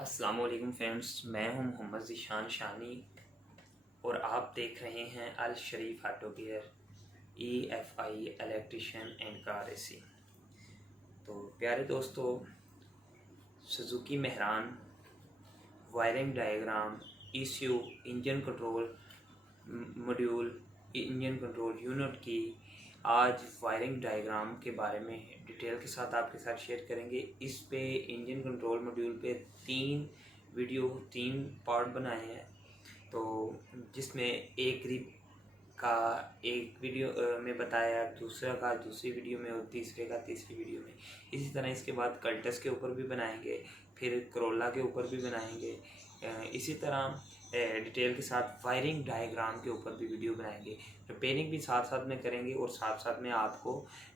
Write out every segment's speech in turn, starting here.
अस्सलामुअलैकुम फ्रेंड्स, मैं हूं मोहम्मद ज़ीशान शानी और आप देख रहे हैं Al Sharif auto care EFI electrician and car racing. तो प्यारे दोस्तों, Suzuki Mehran wiring diagram, ECU, engine control module, engine control unit की आज वायरिंग डायग्राम के बारे में डिटेल के साथ आपके साथ शेयर करेंगे। इस पे इंजन कंट्रोल मॉड्यूल पे तीन पार्ट बनाए हैं। तो जिसमें एक ग्रिप का एक वीडियो में बताया, दूसरा का दूसरी वीडियो में और तीसरे का तीसरी वीडियो में। इसी तरह इसके बाद कल्टस के ऊपर भी बनाएंगे, फिर करोला के ऊपर भी बनाएंगे। इसी तरह डिटेल के साथ वायरिंग डायग्राम के ऊपर भी वीडियो बनाएंगे। रिपेयरिंग भी साथ साथ में करेंगे और साथ साथ में आपको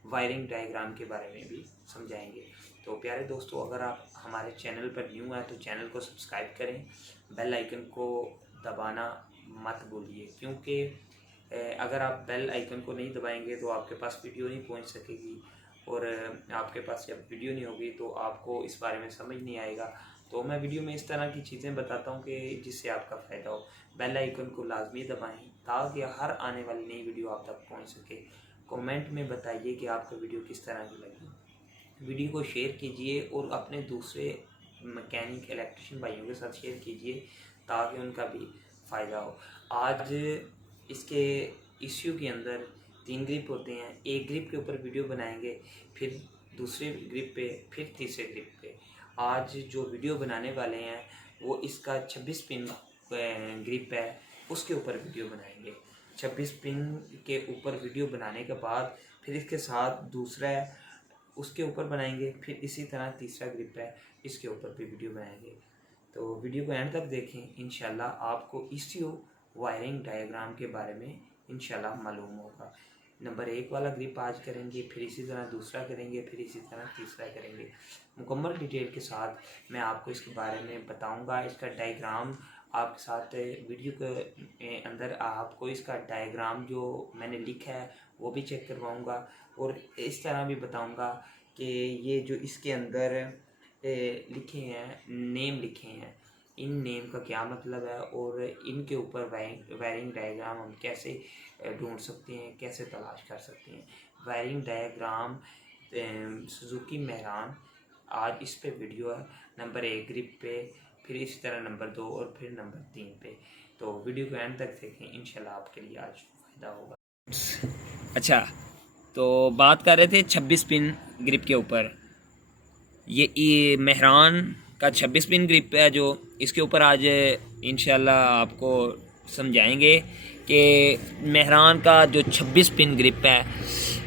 वायरिंग डायग्राम के बारे में भी समझाएंगे। तो प्यारे दोस्तों, अगर आप हमारे चैनल पर न्यू हैं तो चैनल को सब्सक्राइब करें, बेल आइकन को दबाना मत भूलिए, क्योंकि अगर आप बेल आइकन को नहीं दबाएंगे तो आपके पास वीडियो नहीं पहुंच सकेगी और आपके पास जब वीडियो नहीं होगी तो आपको इस बारे में समझ नहीं आएगा। तो मैं वीडियो में इस तरह की चीज़ें बताता हूँ कि जिससे आपका फ़ायदा हो। बेल आइकन को लाजमी दबाएं ताकि हर आने वाली नई वीडियो आप तक पहुँच सके। कमेंट में बताइए कि आपको वीडियो किस तरह की लगी। वीडियो को शेयर कीजिए और अपने दूसरे मैकेनिक इलेक्ट्रिशियन भाइयों के साथ शेयर कीजिए ताकि उनका भी फ़ायदा हो। आज इसके इश्यू के अंदर 3 ग्रिप होते हैं। एक ग्रिप के ऊपर वीडियो बनाएंगे, फिर दूसरे ग्रिप पे, फिर तीसरे ग्रिप पे। आज जो वीडियो बनाने वाले हैं वो इसका 26 पिन ग्रिप है, उसके ऊपर वीडियो बनाएंगे। 26 पिन के ऊपर वीडियो बनाने के बाद फिर इसके साथ दूसरा है उसके ऊपर बनाएंगे, फिर इसी तरह तीसरा ग्रिप है इसके ऊपर भी वीडियो बनाएंगे। तो वीडियो को एंड तक देखें, इंशाल्लाह आपको ECU वायरिंग डायग्राम के बारे में इंशाल्लाह मालूम होगा। नंबर 1 वाला ग्रिप आज करेंगे, फिर इसी तरह दूसरा करेंगे, फिर इसी तरह तीसरा करेंगे। मुकम्मल डिटेल के साथ मैं आपको इसके बारे में बताऊंगा। इसका डायग्राम आपके साथ वीडियो के अंदर आपको इसका डायग्राम जो मैंने लिखा है वो भी चेक करवाऊंगा और इस तरह भी बताऊंगा कि ये जो इसके अंदर लिखे हैं, नेम लिखे हैं, इन नेम का क्या मतलब है और इनके ऊपर वायरिंग डायग्राम हम कैसे ढूंढ सकते हैं, कैसे तलाश कर सकते हैं। वायरिंग डायग्राम सुजुकी मेहरान, आज इस पे वीडियो है। नंबर 1 ग्रिप पे, फिर इसी तरह नंबर 2 और फिर नंबर 3 पे। तो वीडियो को एंड तक देखें, इंशाल्लाह आपके लिए आज फ़ायदा होगा। अच्छा, तो बात कर रहे थे 26 पिन ग्रिप के ऊपर। ये मेहरान का 26 पिन ग्रिप है जो इसके ऊपर आज इंशाल्लाह आपको समझाएंगे कि मेहरान का जो 26 पिन ग्रिप है,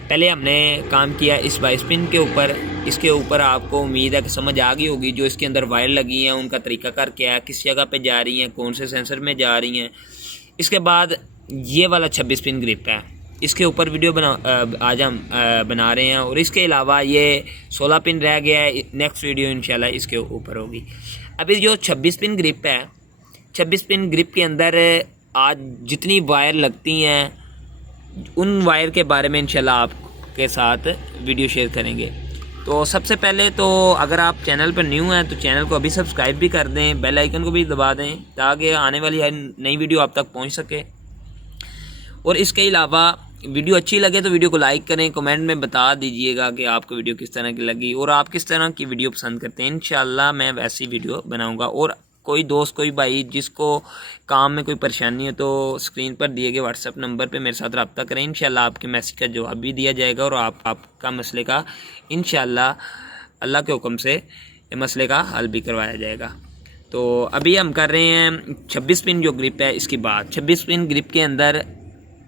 पहले हमने काम किया इस 22 पिन के ऊपर। इसके ऊपर आपको उम्मीद है कि समझ आ गई होगी जो इसके अंदर वायर लगी हैं उनका तरीकाकार क्या है, किस जगह पे जा रही हैं, कौन से सेंसर में जा रही हैं। इसके बाद ये वाला 26 पिन ग्रिप है, इसके ऊपर वीडियो आज हम बना रहे हैं और इसके अलावा ये 16 पिन रह गया है। नेक्स्ट वीडियो इंशाल्लाह इसके ऊपर होगी। अभी जो 26 पिन ग्रिप है, 26 पिन ग्रिप के अंदर आज जितनी वायर लगती हैं उन वायर के बारे में इंशाल्लाह आपके साथ वीडियो शेयर करेंगे। तो सबसे पहले तो अगर आप चैनल पर न्यू हैं तो चैनल को अभी सब्सक्राइब भी कर दें, बेल आइकन को भी दबा दें ताकि आने वाली नई वीडियो आप तक पहुंच सके। और इसके अलावा वीडियो अच्छी लगे तो वीडियो को लाइक करें, कमेंट में बता दीजिएगा कि आपको वीडियो किस तरह की लगी और आप किस तरह की वीडियो पसंद करते हैं। इंशाल्लाह मैं वैसी वीडियो बनाऊंगा। और कोई दोस्त, कोई भाई जिसको काम में कोई परेशानी हो तो स्क्रीन पर दिए गए व्हाट्सएप नंबर पे मेरे साथ रब्ता करें। इंशाल्लाह आपके मैसेज का जवाब भी दिया जाएगा और आपका मसले का इंशाल्लाह अल्लाह के हुक्म से मसले का हल भी करवाया जाएगा। तो अभी हम कर रहे हैं 26 पिन जो ग्रिप है इसकी बात। 26 पिन ग्रिप के अंदर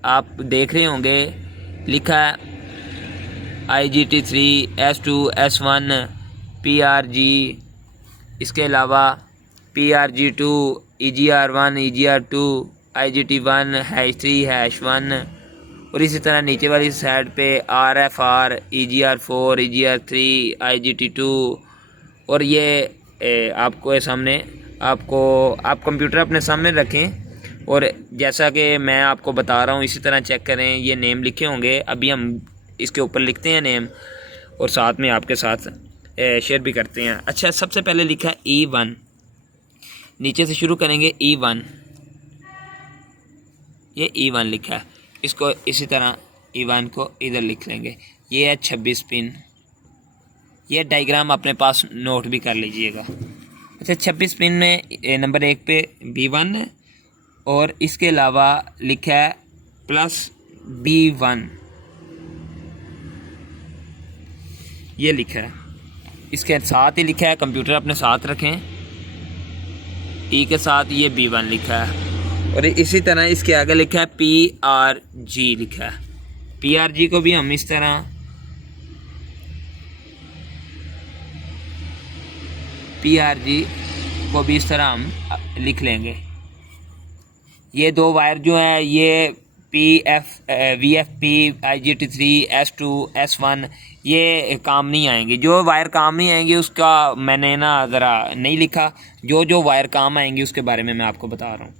आप देख रहे होंगे लिखा है IGT3, S2, S1, PRG, इसके अलावा PRG2, EGR1, EGR2, IGT1, #3, #1 और इसी तरह नीचे वाली साइड पे RFR, EGR4, EGR3, IGT2। और ये आपको सामने आप कंप्यूटर अपने सामने रखें और जैसा कि मैं आपको बता रहा हूँ इसी तरह चेक करें। ये नेम लिखे होंगे, अभी हम इसके ऊपर लिखते हैं नेम और साथ में आपके साथ शेयर भी करते हैं। अच्छा, सबसे पहले लिखा है E1, नीचे से शुरू करेंगे E1, ये E1 लिखा है, इसको इसी तरह E1 को इधर लिख लेंगे। ये है 26 पिन। ये डायग्राम अपने पास नोट भी कर लीजिएगा। अच्छा, 26 पिन में नंबर 1 पे B1 और इसके अलावा लिखा है प्लस B1, ये लिखा है, इसके साथ ही लिखा है, कंप्यूटर अपने साथ रखें, ई के साथ ये B1 लिखा है। और इसी तरह इसके आगे लिखा है PRG लिखा है। PRG को भी हम इस तरह हम लिख लेंगे। ये दो वायर जो है ये VFP IGT3 S2 S1 ये काम नहीं आएंगे। जो वायर काम नहीं आएंगे उसका मैंने ना ज़रा नहीं लिखा, जो वायर काम आएंगे उसके बारे में मैं आपको बता रहा हूँ।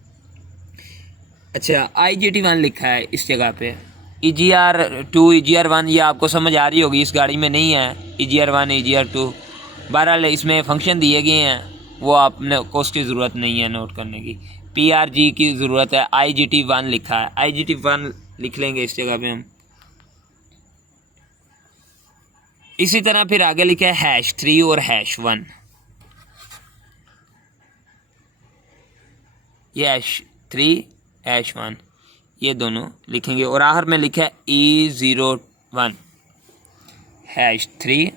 अच्छा, IGT1 लिखा है इस जगह पे, EGR2 EGR1 ये आपको समझ आ रही होगी, इस गाड़ी में नहीं है EGR1 EGR2। बहरहाल इसमें फंक्शन दिए गए हैं, वो आपने को उसकी ज़रूरत नहीं है नोट करने की। PRG की ज़रूरत है। IGT1 लिखा है, IGT1 लिख लेंगे इस जगह पे हम। इसी तरह फिर आगे लिखा है #3 और #1, ये #3 #1 ये दोनों लिखेंगे। और आखिर में लिखा है E01 #3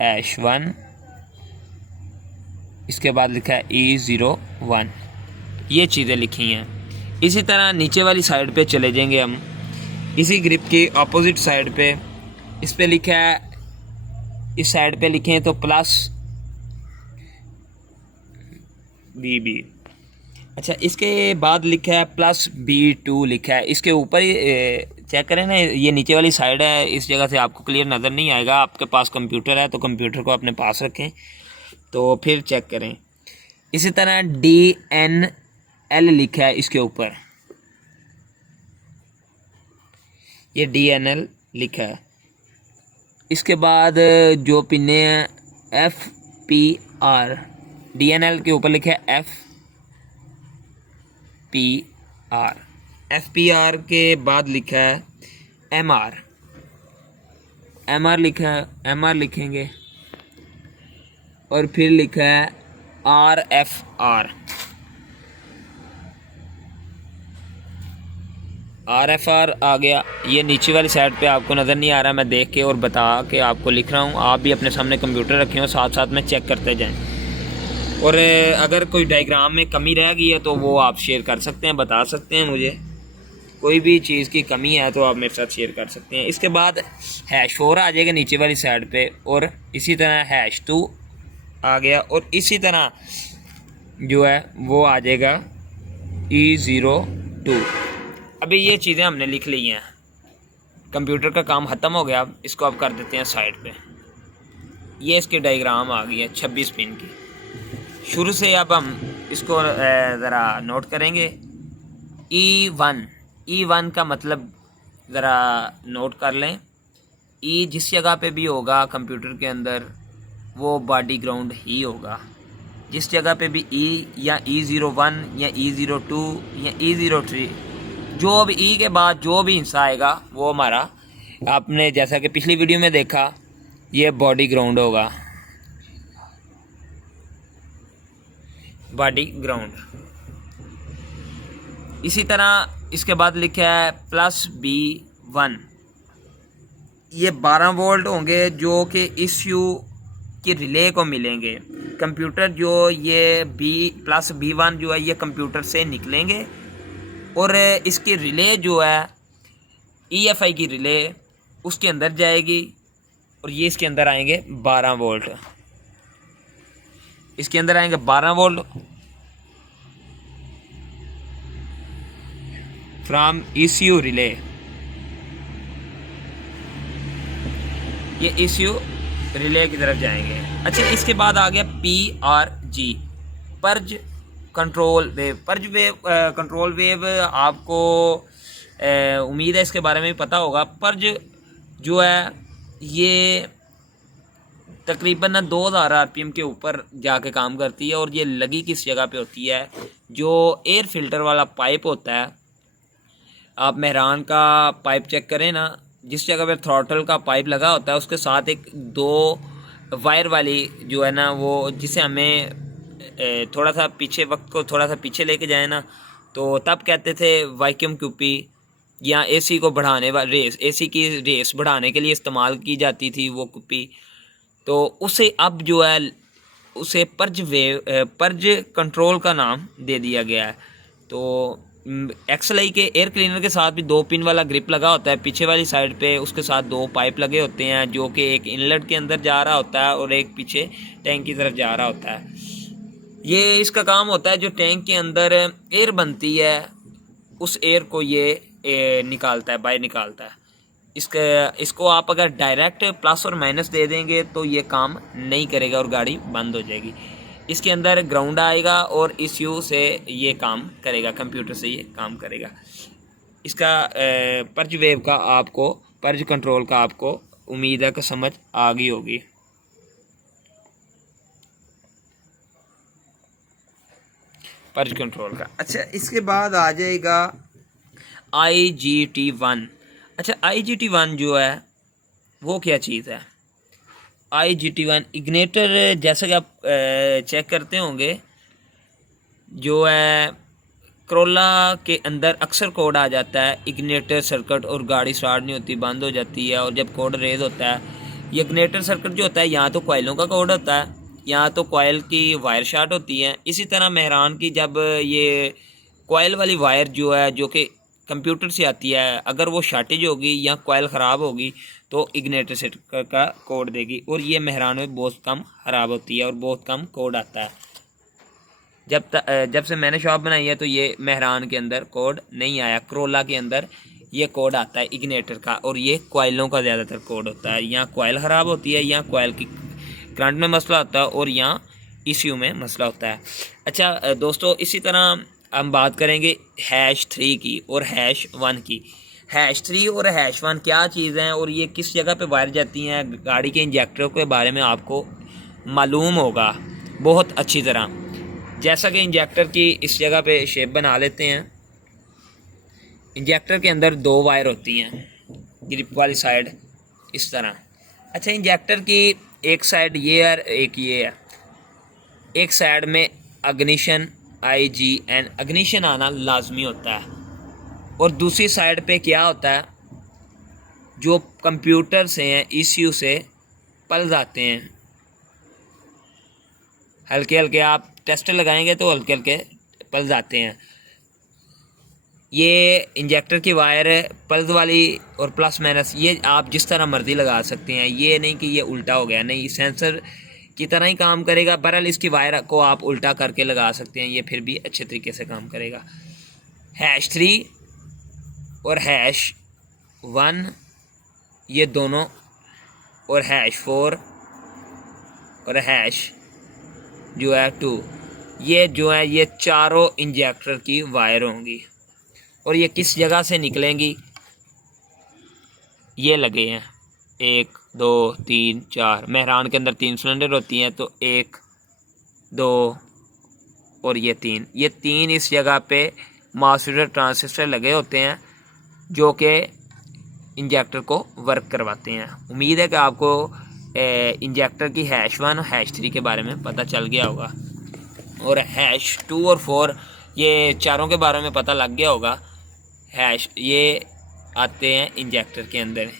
#1, इसके बाद लिखा है E01, ये चीज़ें लिखी हैं। इसी तरह नीचे वाली साइड पे चले जाएंगे हम, इसी ग्रिप की अपोजिट साइड पे, इस पे लिखा है, इस साइड पे लिखें तो प्लस BB। अच्छा, इसके बाद लिखा है प्लस B2 लिखा है। इसके ऊपर ही चेक करें ना, ये नीचे वाली साइड है, इस जगह से आपको क्लियर नज़र नहीं आएगा। आपके पास कंप्यूटर है तो कंप्यूटर को अपने पास रखें तो फिर चेक करें। इसी तरह DNL लिखा है इसके ऊपर, ये DNL लिखा है। इसके बाद जो पिने हैं FPR, DNL के ऊपर लिखा है FPR के बाद लिखा है MR लिखा है, MR लिखेंगे। और फिर लिखा है RFR आ गया। ये नीचे वाली साइड पे आपको नज़र नहीं आ रहा, मैं देख के और बता के आपको लिख रहा हूँ। आप भी अपने सामने कंप्यूटर रखें और साथ साथ में चेक करते जाएं। और अगर कोई डायग्राम में कमी रह गई है तो वो आप शेयर कर सकते हैं, बता सकते हैं मुझे। कोई भी चीज़ की कमी है तो आप मेरे साथ शेयर कर सकते हैं। इसके बाद #4 आ जाएगा नीचे वाली साइड पे, और इसी तरह #2 आ गया, और इसी तरह जो है वो आ जाएगा E02। अभी ये चीज़ें हमने लिख ली हैं, कंप्यूटर का काम ख़त्म हो गया। अब इसको आप कर देते हैं साइड पे। ये इसकी डायग्राम आ गई है 26 पिन की। शुरू से अब हम इसको ज़रा नोट करेंगे। E1 का मतलब ज़रा नोट कर लें। E जिस जगह पे भी होगा कंप्यूटर के अंदर वो बॉडी ग्राउंड ही होगा। जिस जगह पे भी E या E01 या E02 या E03, जो भी E के बाद जो भी हिस्सा आएगा वो हमारा, आपने जैसा कि पिछली वीडियो में देखा, ये बॉडी ग्राउंड होगा, बॉडी ग्राउंड। इसी तरह इसके बाद लिखा है प्लस B1, ये 12 वोल्ट होंगे जो कि इस यू की रिले को मिलेंगे। कंप्यूटर जो ये प्लस B1 जो है ये कंप्यूटर से निकलेंगे और इसकी रिले जो है EFI की रिले उसके अंदर जाएगी, और ये इसके अंदर आएंगे 12 वोल्ट, इसके अंदर आएंगे 12 वोल्ट फ्रॉम ECU रिले। ये ECU रिले की तरफ जाएंगे। अच्छा, इसके बाद आ गया PRG, purge control wave. Purge wave control wave आपको उम्मीद है इसके बारे में भी पता होगा। पर्ज जो है ये तकरीबन ना 2000 आरपीएम के ऊपर जाके काम करती है। और ये लगी किस जगह पे होती है, जो एयर फिल्टर वाला पाइप होता है, आप मेहरान का पाइप चेक करें ना, जिस जगह पे थ्रॉटल का पाइप लगा होता है उसके साथ एक 2 वायर वाली जो है ना, वो जिसे हमें थोड़ा सा पीछे, वक्त को थोड़ा सा पीछे लेके जाए ना, तो तब कहते थे वैक्यूम क्यूपी, या एसी को बढ़ाने वाली रेस, एसी की रेस बढ़ाने के लिए इस्तेमाल की जाती थी वो कुप्पी। तो उसे अब जो है उसे पर्ज कंट्रोल का नाम दे दिया गया है। तो एक्सएलआई के एयर क्लीनर के साथ भी 2 पिन वाला ग्रिप लगा होता है पीछे वाली साइड पे, उसके साथ 2 पाइप लगे होते हैं, जो कि एक इनलेट के अंदर जा रहा होता है और एक पीछे टैंक की तरफ जा रहा होता है। ये इसका काम होता है, जो टैंक के अंदर एयर बनती है उस एयर को ये निकालता है, बाहर निकालता है। इसको आप अगर डायरेक्ट प्लस और माइनस दे देंगे तो ये काम नहीं करेगा और गाड़ी बंद हो जाएगी। इसके अंदर ग्राउंड आएगा और इस यू से ये काम करेगा, कंप्यूटर से ये काम करेगा। इसका पर्ज वेव का आपको, पर्ज कंट्रोल का आपको उम्मीद है कि समझ आ गई होगी। पर्ज कंट्रोल का। अच्छा, इसके बाद आ जाएगा IGT1। अच्छा, IGT1 जो है वो क्या चीज़ है? IGT1 इग्नेटर, जैसा कि आप चेक करते होंगे, जो है क्रोला के अंदर अक्सर कोड आ जाता है इग्नेटर सर्किट, और गाड़ी स्टार्ट नहीं होती, बंद हो जाती है। और जब कोड रेज होता है, ये इग्नेटर सर्किट जो होता है, यहाँ तो कोयलों का कोड होता है, यहाँ तो कोयल की वायर शार्ट होती है। इसी तरह मेहरान की जब ये कोयल वाली वायर जो है, जो कि कंप्यूटर से आती है, अगर वो शार्टेज होगी या कोयल ख़राब होगी तो इग्नेटर सेट का कोड देगी, और ये मेहरान में बहुत कम ख़राब होती है और बहुत कम कोड आता है। जब से मैंने शॉप बनाई है तो ये मेहरान के अंदर कोड नहीं आया। क्रोला के अंदर ये कोड आता है इग्नेटर का, और ये कोयलों का ज़्यादातर कोड होता है। यहाँ कोयल ख़राब होती है, यहाँ कोयल की करंट में मसला होता है, और यहाँ ECU में मसला होता है। अच्छा दोस्तों, इसी तरह हम बात करेंगे #3 की और #1 की। #3 और #1 क्या चीज़ हैं और ये किस जगह पे वायर जाती हैं? गाड़ी के इंजेक्टरों के बारे में आपको मालूम होगा बहुत अच्छी तरह। जैसा कि इंजेक्टर की इस जगह पे शेप बना लेते हैं। इंजेक्टर के अंदर 2 वायर होती हैं, ग्रिप वाली साइड इस तरह। अच्छा, इंजेक्टर की एक साइड ये है, एक ये है। एक साइड में अग्निशन IGN, अग्निशन आना लाजमी होता है, और दूसरी साइड पे क्या होता है, जो कंप्यूटर से हैं, ECU से पल्स आते हैं। हल्के हल्के आप टेस्टर लगाएंगे तो हल्के हल्के पल्स आते हैं। ये इंजेक्टर की वायर है, पल्स वाली और प्लस माइनस, ये आप जिस तरह मर्जी लगा सकते हैं। ये नहीं कि ये उल्टा हो गया, नहीं, सेंसर की तरह ही काम करेगा। बहरहाल इसकी वायर को आप उल्टा करके लगा सकते हैं, ये फिर भी अच्छे तरीके से काम करेगा। #3 और #1 ये दोनों, और #4 और #2 ये जो है, ये चारों इंजेक्टर की वायर होंगी। और ये किस जगह से निकलेंगी? ये लगे हैं 1 2 3 4। मेहरान के अंदर 3 सिलेंडर होती हैं, तो 1 2 और ये 3। ये 3 इस जगह पे मास्टर ट्रांजिस्टर लगे होते हैं, जो कि इंजेक्टर को वर्क करवाते हैं। उम्मीद है कि आपको इंजेक्टर की #1 और #3 के बारे में पता चल गया होगा, और #2 और 4 ये चारों के बारे में पता लग गया होगा। ये आते हैं इंजेक्टर के अंदर।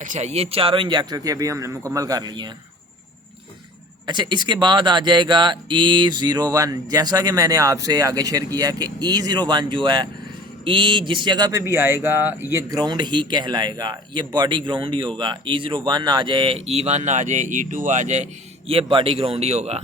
अच्छा, ये चारों इंजेक्टर के अभी हमने मुकम्मल कर लिए हैं। अच्छा, इसके बाद आ जाएगा E01। जैसा कि मैंने आपसे आगे शेयर किया कि E01 जो है, जिस जगह पे भी आएगा ये ग्राउंड ही कहलाएगा, ये बॉडी ग्राउंड ही होगा। E01 आ जाए, E1 आ जाए, E2 आ जाए, ये बॉडी ग्राउंड ही होगा।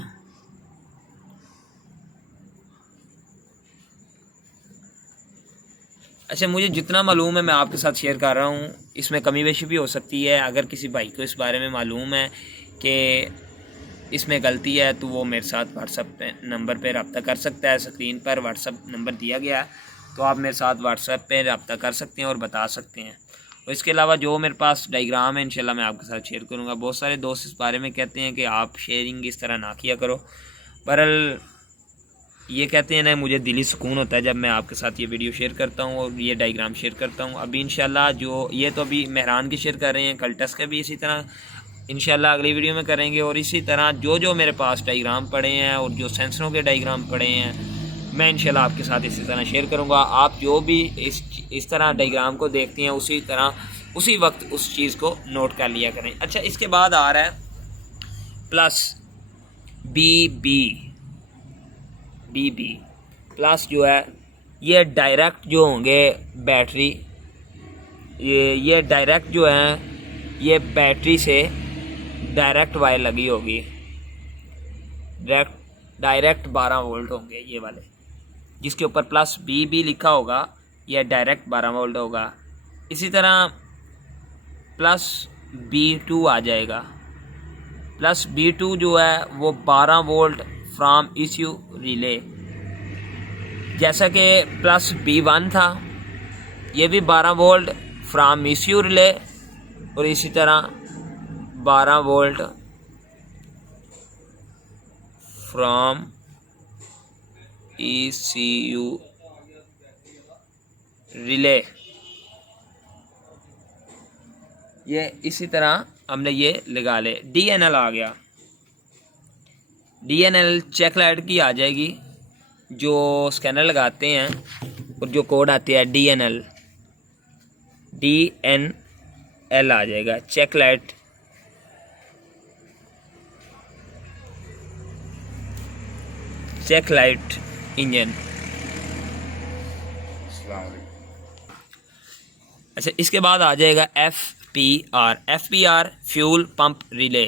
अच्छा, मुझे जितना मालूम है मैं आपके साथ शेयर कर रहा हूँ। इसमें कमी बेशी भी हो सकती है। अगर किसी भाई को इस बारे में मालूम है कि इसमें गलती है तो वो मेरे साथ व्हाट्सएप नंबर पे रब्ता कर सकता है। स्क्रीन पर व्हाट्सएप नंबर दिया गया है, तो आप मेरे साथ व्हाट्सएप पे रब्ता कर सकते हैं और बता सकते हैं। और इसके अलावा जो मेरे पास डायग्राम है इंशाल्लाह मैं आपके साथ शेयर करूँगा। बहुत सारे दोस्त इस बारे में कहते हैं कि आप शेयरिंग इस तरह ना किया करो, बहरहाल ये कहते हैं ना, मुझे दिली सुकून होता है जब मैं आपके साथ ये वीडियो शेयर करता हूँ और ये डायग्राम शेयर करता हूँ। अभी इंशाल्लाह जो ये तो अभी मेहरान की शेयर कर रहे हैं, कल्टस के भी इसी तरह इंशाल्लाह अगली वीडियो में करेंगे। और इसी तरह जो मेरे पास डायग्राम पड़े हैं और जो सेंसरों के डायग्राम पड़े हैं मैं इंशाल्लाह आपके साथ इसी तरह शेयर करूँगा। आप जो भी इस तरह डायग्राम को देखते हैं उसी तरह उसी वक्त उस चीज़ को नोट कर लिया करें। अच्छा, इसके बाद आ रहा है प्लस BB प्लस जो है ये डायरेक्ट जो होंगे बैटरी, ये डायरेक्ट जो है ये बैटरी से डायरेक्ट वायर लगी होगी, डायरेक्ट 12 वोल्ट होंगे ये वाले, जिसके ऊपर प्लस BB लिखा होगा, यह डायरेक्ट 12 वोल्ट होगा। इसी तरह प्लस B2 आ जाएगा। प्लस B2 जो है वो 12 वोल्ट फ्रॉम ECU रिले, जैसा कि प्लस B1 था, ये भी 12 वोल्ट फ्रॉम ECU रिले और इसी तरह 12 वोल्ट फ्रॉम ECU रिले। ये इसी तरह हमने ये लगा ले। DNL आ गया। DNL चेक लाइट की आ जाएगी, जो स्कैनर लगाते हैं और जो कोड आते हैं DNL आ जाएगा, check light. Check light engine. अच्छा, इसके बाद आ जाएगा FPR fuel pump relay.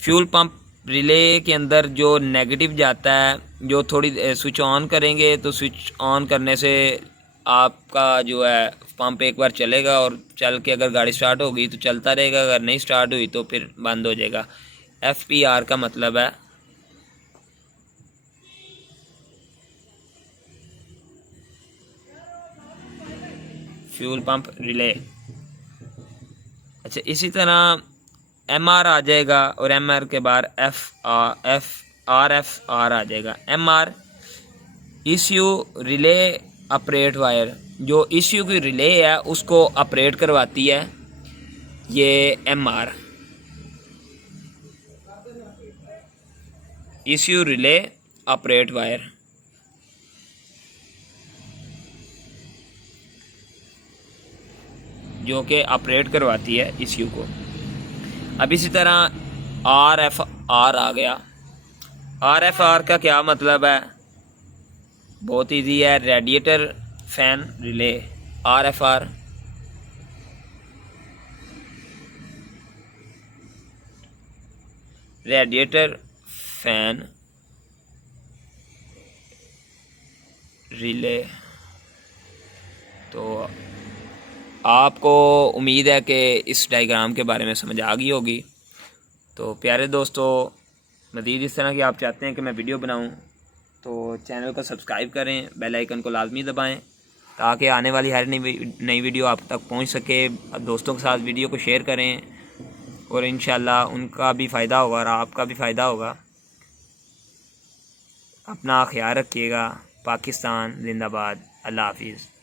Fuel pump relay के अंदर जो नेगेटिव जाता है, जो थोड़ी स्विच ऑन करेंगे तो स्विच ऑन करने से आपका जो है पंप एक बार चलेगा और चल के अगर गाड़ी स्टार्ट होगी तो चलता रहेगा, अगर नहीं स्टार्ट हुई तो फिर बंद हो जाएगा। FPR का मतलब है फ्यूल पंप रिले। अच्छा, इसी तरह MR आ जाएगा और MR के बाद RFR आ जाएगा। MR ECU relay operate wire, जो ECU की रिले है उसको ऑपरेट करवाती है ये MR। ECU relay operate wire, जो कि ऑपरेट करवाती है ECU को। अब इसी तरह RFR आ गया। RFR का क्या मतलब है? बहुत इजी है, radiator fan relay. RFR radiator fan relay. तो आपको उम्मीद है कि इस डायग्राम के बारे में समझ आ गई होगी। तो प्यारे दोस्तों, मज़ीद इस तरह की आप चाहते हैं कि मैं वीडियो बनाऊं तो चैनल को सब्सक्राइब करें, बेल आइकन को लाजमी दबाएं ताकि आने वाली हर नई वीडियो आप तक पहुंच सके। दोस्तों के साथ वीडियो को शेयर करें और इंशाल्लाह उनका भी फ़ायदा होगा और आपका भी फ़ायदा होगा। अपना ख्याल रखिएगा। पाकिस्तान जिंदाबाद। अल्लाह हाफिज़।